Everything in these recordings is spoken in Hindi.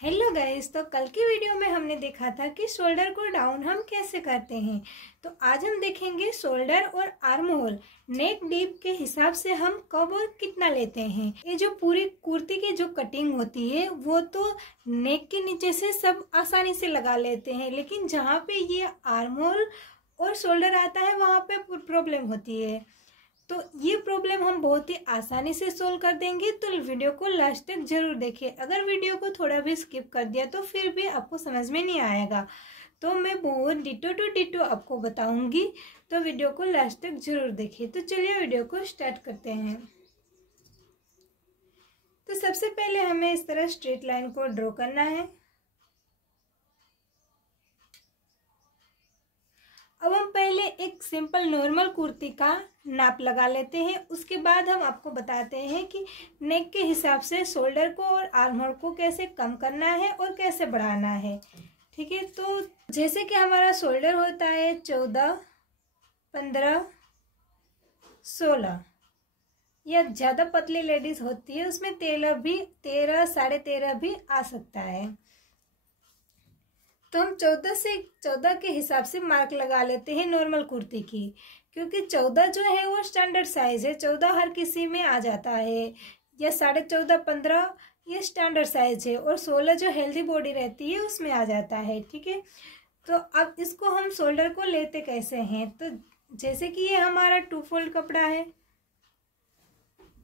Hello guys. तो कल की वीडियो में हमने देखा था कि शोल्डर को डाउन हम कैसे करते हैं। तो आज हम देखेंगे शोल्डर और आर्म होल नेक डीप के हिसाब से हम कब और कितना लेते हैं। ये जो पूरी कुर्ती की जो कटिंग होती है वो तो नेक के नीचे से सब आसानी से लगा लेते हैं, लेकिन जहाँ पे ये आर्म होल और शोल्डर आता है वहाँ पे प्रॉब्लम होती है। तो ये प्रॉब्लम हम बहुत ही आसानी से सोल्व कर देंगे, तो वीडियो को लास्ट तक जरूर देखिए। अगर वीडियो को थोड़ा भी स्किप कर दिया तो फिर भी आपको समझ में नहीं आएगा, तो मैं बहुत डिटो टू डिटो आपको बताऊंगी, तो वीडियो को लास्ट तक जरूर देखिए। तो चलिए वीडियो को स्टार्ट करते हैं। तो सबसे पहले हमें इस तरह स्ट्रेट लाइन को ड्रॉ करना है। अब हम पहले एक सिंपल नॉर्मल कुर्ती का नाप लगा लेते हैं, उसके बाद हम आपको बताते हैं कि नेक के हिसाब से शोल्डर को और आर्म होल को कैसे कम करना है और कैसे बढ़ाना है। ठीक है, तो जैसे कि हमारा शोल्डर होता है 14, 15, 16, या ज़्यादा पतली लेडीज होती है उसमें 13, 13.5 भी आ सकता है। तो हम 14 के हिसाब से मार्क लगा लेते हैं नॉर्मल कुर्ती की, क्योंकि 14 जो है वो स्टैंडर्ड साइज है। 14 हर किसी में आ जाता है, या 14.5, 15 ये स्टैंडर्ड साइज है, और 16 जो हेल्दी बॉडी रहती है उसमें आ जाता है। ठीक है, तो अब इसको हम शोल्डर को लेते कैसे हैं। तो जैसे कि ये हमारा 2 फोल्ड कपड़ा है,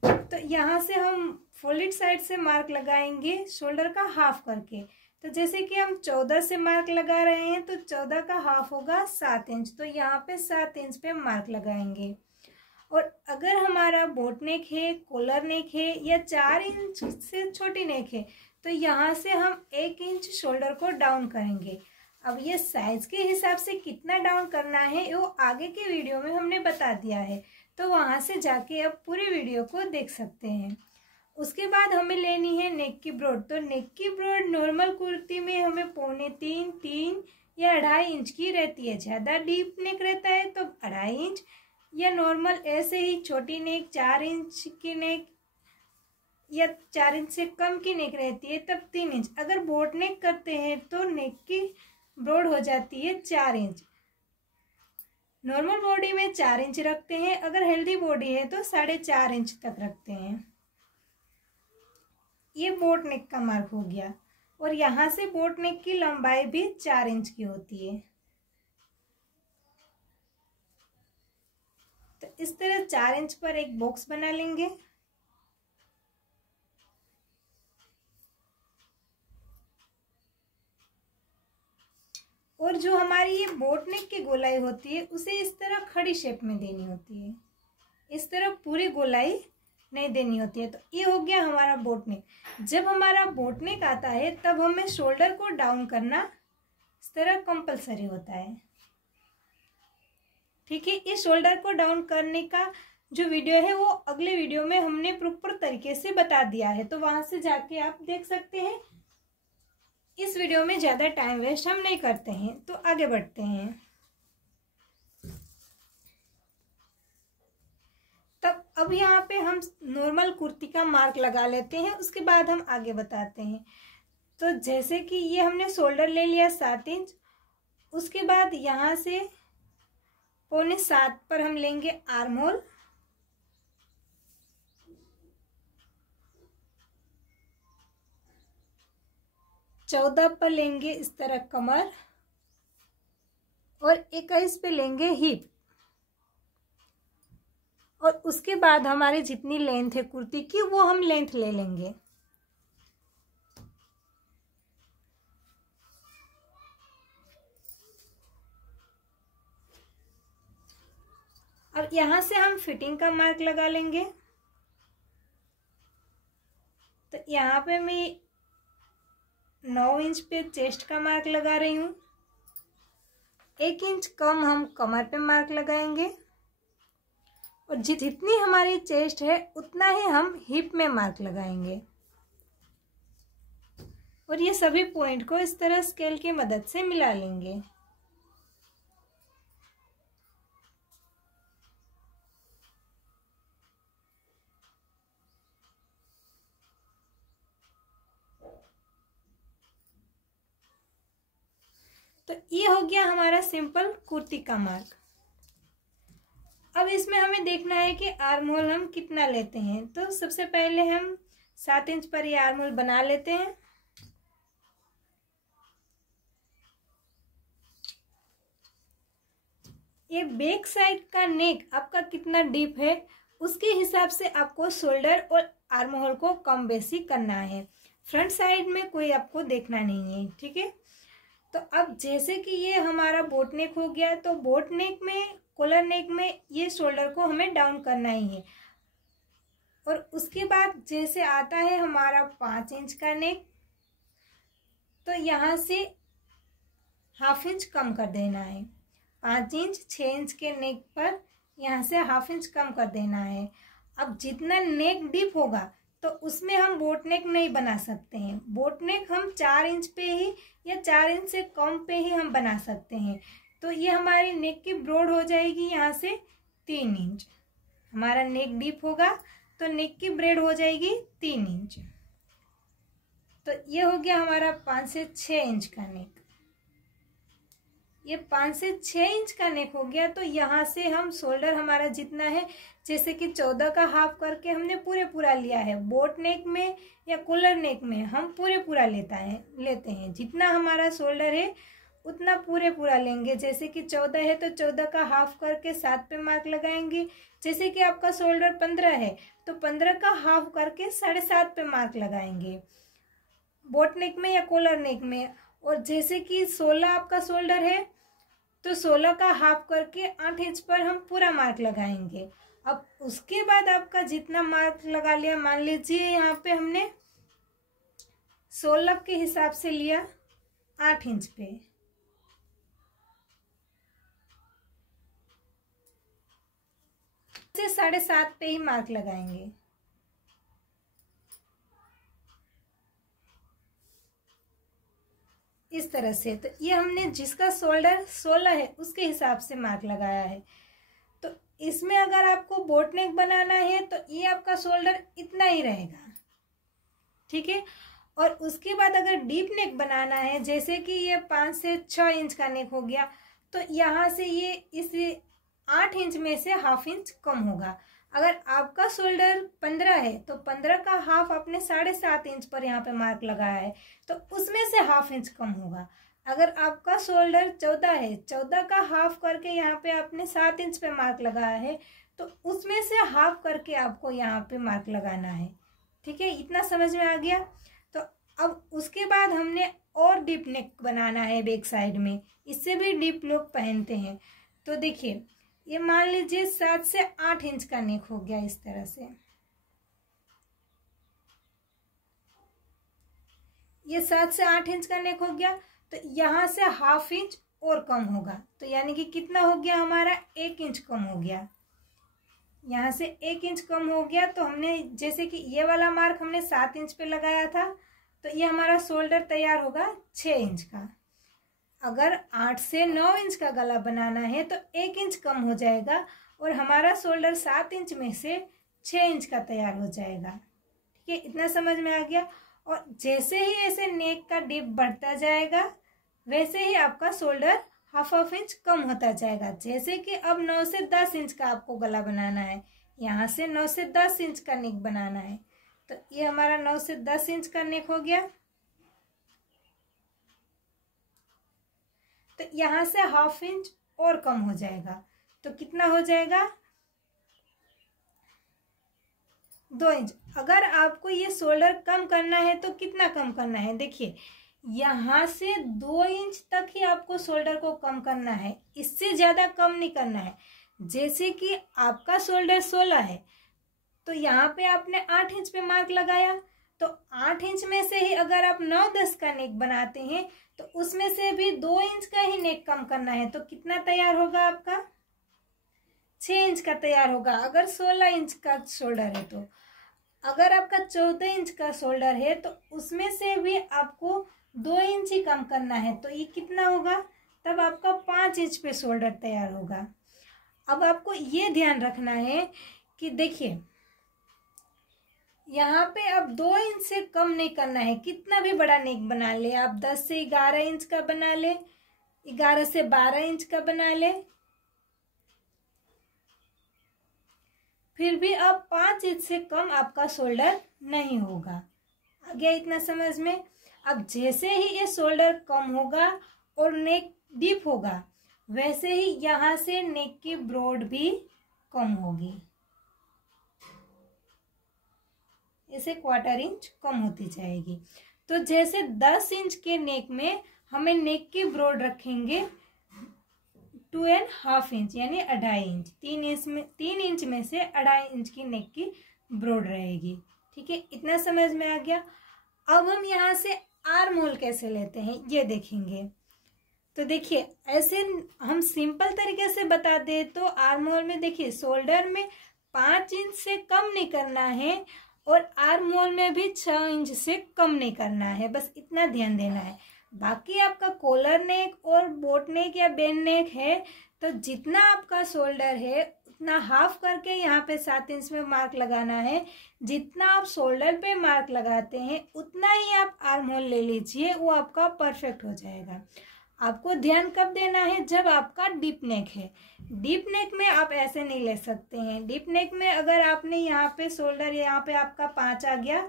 तो यहाँ से हम फोल्डेड साइड से मार्क लगाएंगे शोल्डर का हाफ करके। तो जैसे कि हम 14 से मार्क लगा रहे हैं, तो 14 का हाफ होगा 7 इंच, तो यहाँ पे 7 इंच पे मार्क लगाएंगे। और अगर हमारा बोट नेक है, कॉलर नेक है, या 4 इंच से छोटी नेक है, तो यहाँ से हम 1 इंच शोल्डर को डाउन करेंगे। अब ये साइज के हिसाब से कितना डाउन करना है वो आगे के वीडियो में हमने बता दिया है, तो वहाँ से जाके अब पूरी वीडियो को देख सकते हैं। उसके बाद हमें लेनी है नेक की ब्रॉड। तो नेक की ब्रॉड नॉर्मल कुर्ती में हमें 3.25, 3 या 2.5 इंच की रहती है। ज़्यादा डीप नेक रहता है तो 2.5 इंच, या नॉर्मल ऐसे ही छोटी नेक 4 इंच की नेक या 4 इंच से कम की नेक रहती है तब 3 इंच। अगर बोट नेक करते हैं तो नेक की ब्रॉड हो जाती है 4 इंच। नॉर्मल बॉडी में 4 इंच रखते हैं, अगर हेल्दी बॉडी है तो 4.5 इंच तक रखते हैं। ये बोट नेक का मार्क हो गया, और यहाँ से बोट नेक की लंबाई भी 4 इंच की होती है। तो इस तरह 4 इंच पर एक बॉक्स बना लेंगे। और जो हमारी ये बोट नेक की गोलाई होती है उसे इस तरह खड़ी शेप में देनी होती है, इस तरह पूरी गोलाई नहीं देनी होती है। तो ये हो गया हमारा बोट नेक। जब हमारा बोट नेक आता है तब हमें शोल्डर को डाउन करना इस तरह कंपलसरी होता है। ठीक है, इस शोल्डर को डाउन करने का जो वीडियो है वो अगले वीडियो में हमने प्रॉपर तरीके से बता दिया है, तो वहां से जाके आप देख सकते हैं। इस वीडियो में ज़्यादा टाइम वेस्ट हम नहीं करते हैं, तो आगे बढ़ते हैं। तब अब यहाँ पे हम नॉर्मल कुर्ती का मार्क लगा लेते हैं, उसके बाद हम आगे बताते हैं। तो जैसे कि ये हमने शोल्डर ले लिया 7 इंच, उसके बाद यहाँ से 6.25 पर हम लेंगे आर्म होल, चौदह पर लेंगे इस तरह कमर, और 21 पे लेंगे हिप। और उसके बाद हमारी जितनी लेंथ है कुर्ती की वो हम लेंथ ले लेंगे। अब यहाँ से हम फिटिंग का मार्क लगा लेंगे। तो यहाँ पे मैं 9 इंच पे चेस्ट का मार्क लगा रही हूँ, 1 इंच कम हम कमर पे मार्क लगाएंगे, और जितनी हमारी चेस्ट है उतना ही हम हिप में मार्क लगाएंगे। और ये सभी पॉइंट को इस तरह स्केल की मदद से मिला लेंगे। तो ये हो गया हमारा सिंपल कुर्ती का मार्क। अब इसमें हमें देखना है कि आर्म होल हम कितना लेते हैं। तो सबसे पहले हम 7 इंच पर ये आर्म होल बना लेते हैं। ये बैक साइड का नेक आपका कितना डीप है उसके हिसाब से आपको शोल्डर और आर्म होल को कम बेसी करना है। फ्रंट साइड में कोई आपको देखना नहीं है, ठीक है। तो अब जैसे कि ये हमारा बोट नेक हो गया, तो बोट नेक में, कॉलर नेक में ये शोल्डर को हमें डाउन करना ही है। और उसके बाद जैसे आता है हमारा 5 इंच का नेक, तो यहाँ से ½ इंच कम कर देना है। 5 इंच 6 इंच के नेक पर यहाँ से ½ इंच कम कर देना है। अब जितना नेक डीप होगा तो उसमें हम बोट नेक नहीं बना सकते हैं। बोट नेक हम 4 इंच पे ही या 4 इंच से कम पे ही हम बना सकते हैं। तो ये हमारी नेक की ब्रॉड हो जाएगी यहाँ से 3 इंच। हमारा नेक डीप होगा तो नेक की ब्रॉड हो जाएगी 3 इंच। तो ये हो गया हमारा 5 से 6 इंच का नेक। ये 5 से 6 इंच का नेक हो गया। तो यहाँ से हम शोल्डर हमारा जितना है, जैसे कि 14 का हाफ करके हमने पूरा लिया है। बोट नेक में या कॉलर नेक में हम पूरा लेते हैं। जितना हमारा शोल्डर है उतना पूरा लेंगे। जैसे कि 14 है तो 14 का हाफ करके 7 पे मार्क लगाएंगे। जैसे कि आपका शोल्डर 15 है तो 15 का हाफ करके 7.5 पे मार्क लगाएंगे बोट नेक में या कॉलर नेक में। और जैसे कि 16 आपका शोल्डर है तो 16 का हाफ करके 8 इंच पर हम पूरा मार्क लगाएंगे। अब उसके बाद आपका जितना मार्क लगा लिया, मान लीजिए यहाँ पे हमने 16 के हिसाब से लिया 8 इंच पे, से 7.5 पे ही मार्क लगाएंगे। इस तरह से। तो ये हमने जिसका शोल्डर 16 है उसके हिसाब से मार्क लगाया है। तो इसमें अगर आपको बोट नेक बनाना है तो ये आपका शोल्डर इतना ही रहेगा, ठीक है। और उसके बाद अगर डीप नेक बनाना है, जैसे कि ये 5 से 6 इंच का नेक हो गया, तो यहाँ से ये इस 8 इंच में से ½ इंच कम होगा। अगर आपका शोल्डर 15 है तो 15 का हाफ आपने 7.5 इंच पर यहाँ पे मार्क लगाया है, तो उसमें से ½ इंच कम होगा। अगर आपका शोल्डर 14 है, 14 का हाफ करके यहाँ पे आपने 7 इंच पे मार्क लगाया है, तो उसमें से हाफ करके आपको यहाँ पे मार्क लगाना है, ठीक है। इतना समझ में आ गया। तो अब उसके बाद हमने और डीप नेक बनाना है बैक साइड में। इससे भी डीप लोग पहनते हैं। तो देखिए, ये मान लीजिए 7 से 8 इंच का नेक हो गया। इस तरह से ये 7 से 8 इंच का नेक हो गया। तो यहाँ से ½ इंच और कम होगा। तो यानी कि कितना हो गया हमारा, 1 इंच कम हो गया। यहाँ से 1 इंच कम हो गया। तो हमने, जैसे कि ये वाला मार्क हमने 7 इंच पे लगाया था, तो ये हमारा शोल्डर तैयार होगा 6 इंच का। अगर 8 से 9 इंच का गला बनाना है तो 1 इंच कम हो जाएगा और हमारा शोल्डर 7 इंच में से 6 इंच का तैयार हो जाएगा, ठीक है। इतना समझ में आ गया। और जैसे ही ऐसे नेक का डिप बढ़ता जाएगा वैसे ही आपका शोल्डर ½ इंच कम होता जाएगा। जैसे कि अब 9 से 10 इंच का आपको गला बनाना है, यहाँ से 9 से 10 इंच का नेक बनाना है। तो ये हमारा 9 से 10 इंच का नेक हो गया। तो यहाँ से ½ इंच और कम हो जाएगा। तो कितना हो जाएगा, 2 इंच। अगर आपको ये शोल्डर कम करना है तो कितना कम करना है, देखिए यहाँ से 2 इंच तक ही आपको शोल्डर को कम करना है, इससे ज्यादा कम नहीं करना है। जैसे कि आपका शोल्डर 16 है तो यहाँ पे आपने 8 इंच पे मार्क लगाया, तो 8 इंच में से ही अगर आप 9-10 का नेक बनाते हैं तो उसमें से भी 2 इंच का ही नेक कम करना है। तो कितना तैयार होगा आपका, 6 इंच का तैयार होगा अगर 16 इंच का शोल्डर है। तो अगर आपका 14 इंच का शोल्डर है तो उसमें से भी आपको 2 इंच ही कम करना है। तो ये कितना होगा, तब आपका 5 इंच पे शोल्डर तैयार होगा। अब आपको ये ध्यान रखना है कि देखिए यहाँ पे अब 2 इंच से कम नहीं करना है। कितना भी बड़ा नेक बना ले आप, 10 से 11 इंच का बना ले 11 से 12 इंच का बना ले। फिर भी अब 5 इंच से कम आपका शोल्डर नहीं होगा। आ गया इतना समझ में। अब जैसे ही ये शोल्डर कम होगा और नेक डीप होगा, वैसे ही यहाँ से नेक की ब्रॉड भी कम होगी। इसे 1/4 इंच कम होती जाएगी। तो जैसे 10 इंच के नेक में हमें नेक की ब्रॉड रखेंगे 2.5 इंच यानी 2.5 इंच। 3 इंच में से 2.5 इंच की नेक की ब्रॉड रहेगी। ठीक है, इतना समझ में आ गया। अब हम यहाँ से आर्म होल कैसे लेते हैं ये देखेंगे। तो देखिए, ऐसे हम सिंपल तरीके से बता दे तो आर्म होल में देखिए, शोल्डर में 5 इंच से कम नहीं करना है और आर्म होल में भी 6 इंच से कम नहीं करना है, बस इतना ध्यान देना है। बाकी आपका कॉलर नेक और बोट नेक या बेन नेक है, तो जितना आपका शोल्डर है उतना हाफ करके यहाँ पे 7 इंच में मार्क लगाना है। जितना आप शोल्डर पे मार्क लगाते हैं उतना ही आप आर्म होल ले लीजिए, वो आपका परफेक्ट हो जाएगा। आपको ध्यान कब देना है, जब आपका डीप नेक है। डीप नेक में आप ऐसे नहीं ले सकते हैं। डीप नेक में अगर आपने यहाँ पे शोल्डर, यहाँ पे आपका 5 आ गया,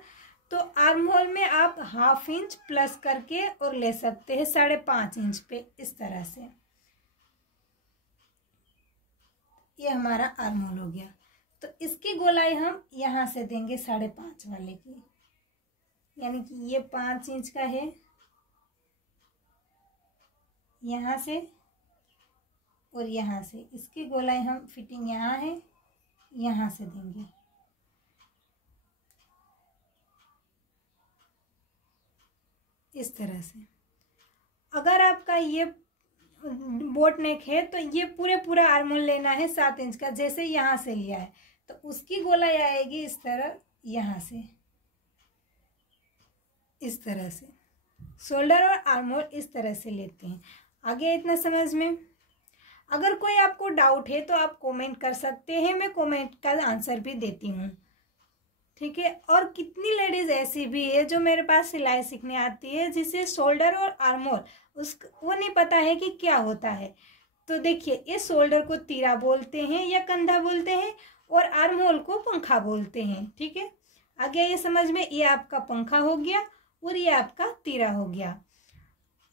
तो आर्म होल में आप 1/2 इंच प्लस करके और ले सकते हैं 5.5 इंच पे, इस तरह से। ये हमारा आर्म होल हो गया। तो इसकी गोलाई हम यहाँ से देंगे 5.5 वाले की, यानी कि ये 5 इंच का है यहाँ से और यहाँ से। इसकी गोलाई हम फिटिंग यहाँ है, यहाँ से देंगे। इस तरह से। अगर आपका ये बोट नेक है तो ये पूरा आर्म होल लेना है 7 इंच का, जैसे यहाँ से लिया है तो उसकी गोलाई आएगी इस तरह, यहाँ से इस तरह से। शोल्डर और आर्म होल इस तरह से लेते हैं। आगे इतना समझ में। अगर कोई आपको डाउट है तो आप कमेंट कर सकते हैं, मैं कमेंट का आंसर भी देती हूँ। ठीक है। और कितनी लेडीज ऐसी भी है जो मेरे पास सिलाई सीखने आती है, जिसे शोल्डर और आर्म होल वो नहीं पता है कि क्या होता है। तो देखिए, ये शोल्डर को तीरा बोलते हैं या कंधा बोलते हैं, और आर्म होल को पंखा बोलते हैं। ठीक है, आ गया ये समझ में। ये आपका पंखा हो गया और ये आपका तीरा हो गया।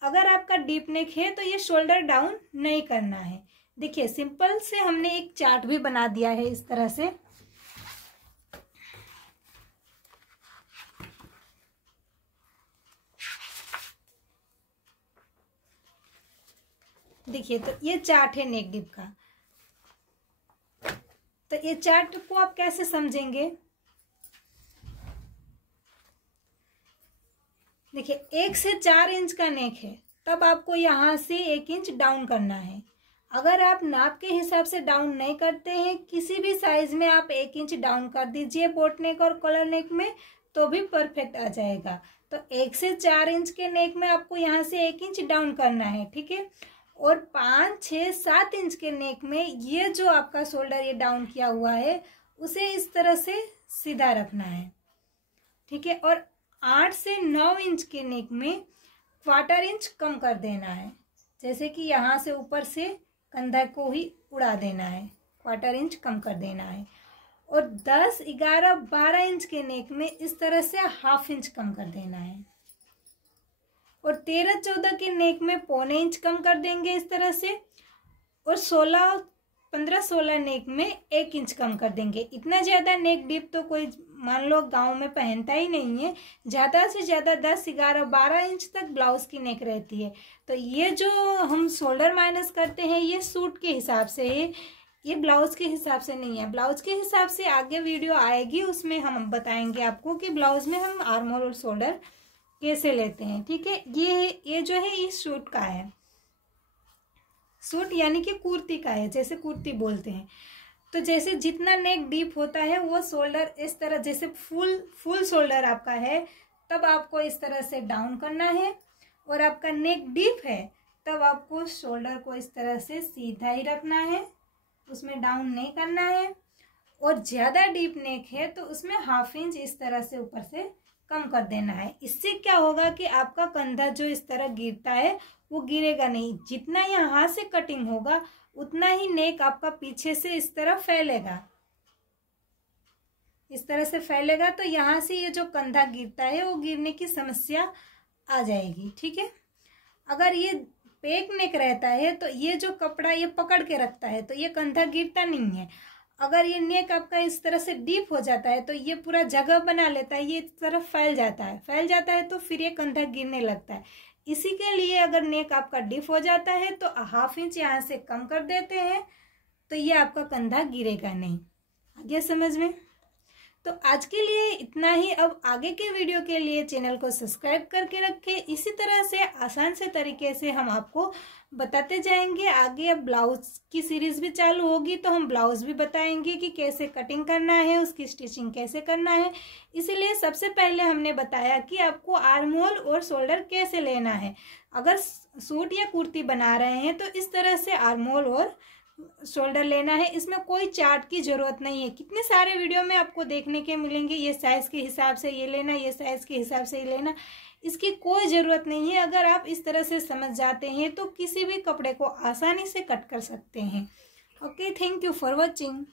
अगर आपका डीप नेक है तो ये शोल्डर डाउन नहीं करना है। देखिए, सिंपल से हमने एक चार्ट भी बना दिया है इस तरह से। देखिए, तो ये चार्ट है नेक डिप का। तो ये चार्ट को आप कैसे समझेंगे? देखिए, 1 से 4 इंच का नेक है, तब आपको यहाँ से 1 इंच डाउन करना है। अगर आप नाप के हिसाब से डाउन नहीं करते हैं, किसी भी साइज में आप 1 इंच डाउन कर दीजिए बोट नेक और कॉलर नेक में, तो भी परफेक्ट आ जाएगा। तो 1 से 4 इंच के नेक में आपको यहाँ से 1 इंच डाउन करना है। ठीक है। और 5, 6, 7 इंच के नेक में ये जो आपका शोल्डर ये डाउन किया हुआ है, उसे इस तरह से सीधा रखना है। ठीक है। और 8 से 9 इंच के नेक में 1/4 इंच कम कर देना है, जैसे कि यहाँ से ऊपर से कंधा को ही उड़ा देना है, 1/4 इंच कम कर देना है। और 10, 11, 12 इंच के नेक में इस तरह से 1/2 इंच कम कर देना है। और 13, 14 के नेक में 1/4 इंच कम कर देंगे इस तरह से। और 16, 15, 16 नेक में 1 इंच कम कर देंगे। इतना ज़्यादा नेक डिप तो कोई मान लो गांव में पहनता ही नहीं है। ज़्यादा से ज़्यादा 10, 11, 12 इंच तक ब्लाउज की नेक रहती है। तो ये जो हम शोल्डर माइनस करते हैं, ये सूट के हिसाब से है, ये ब्लाउज के हिसाब से नहीं है। ब्लाउज के हिसाब से आगे वीडियो आएगी, उसमें हम बताएंगे आपको कि ब्लाउज में हम आर्म होल और शोल्डर कैसे लेते हैं। ठीक है। ये जो है ये सूट का है। सूट यानी कि कुर्ती का है, जैसे कुर्ती बोलते हैं। तो जैसे जितना नेक डीप होता है, वो शोल्डर इस तरह, जैसे फुल शोल्डर आपका है, तब आपको इस तरह से डाउन करना है। और आपका नेक डीप है, तब आपको शोल्डर को इस तरह से सीधा ही रखना है, उसमें डाउन नहीं करना है। और ज़्यादा डीप नेक है तो उसमें 1/2 इंच इस तरह से ऊपर से कम कर देना है। इससे क्या होगा कि आपका कंधा जो इस तरह गिरता है वो गिरेगा नहीं। जितना यहाँ से कटिंग होगा उतना ही नेक आपका पीछे से इस तरह फैलेगा, इस तरह से फैलेगा। तो यहाँ से ये जो कंधा गिरता है वो गिरने की समस्या आ जाएगी, ठीक है। अगर ये पेक नेक रहता है तो ये जो कपड़ा ये पकड़ के रखता है तो ये कंधा गिरता नहीं है। अगर ये नेक आपका इस तरह से डीप हो जाता है तो ये पूरा जगह बना लेता है, ये इस तरफ फैल जाता है तो फिर ये कंधा गिरने लगता है। इसी के लिए अगर नेक आपका डीप हो जाता है तो 1/2 इंच यहाँ से कम कर देते हैं तो ये आपका कंधा गिरेगा नहीं। आ गया समझ में? तो आज के लिए इतना ही। अब आगे के वीडियो के लिए चैनल को सब्सक्राइब करके रखें। इसी तरह से आसान से तरीके से हम आपको बताते जाएंगे। आगे अब ब्लाउज की सीरीज भी चालू होगी तो हम ब्लाउज भी बताएंगे कि कैसे कटिंग करना है, उसकी स्टिचिंग कैसे करना है। इसीलिए सबसे पहले हमने बताया कि आपको आर्म होल और शोल्डर कैसे लेना है। अगर सूट या कुर्ती बना रहे हैं तो इस तरह से आर्म होल और शोल्डर लेना है। इसमें कोई चार्ट की जरूरत नहीं है। कितने सारे वीडियो में आपको देखने के मिलेंगे, ये साइज के हिसाब से ये लेना, ये साइज के हिसाब से ये लेना। इसकी कोई जरूरत नहीं है। अगर आप इस तरह से समझ जाते हैं तो किसी भी कपड़े को आसानी से कट कर सकते हैं। Okay, thank you for watching.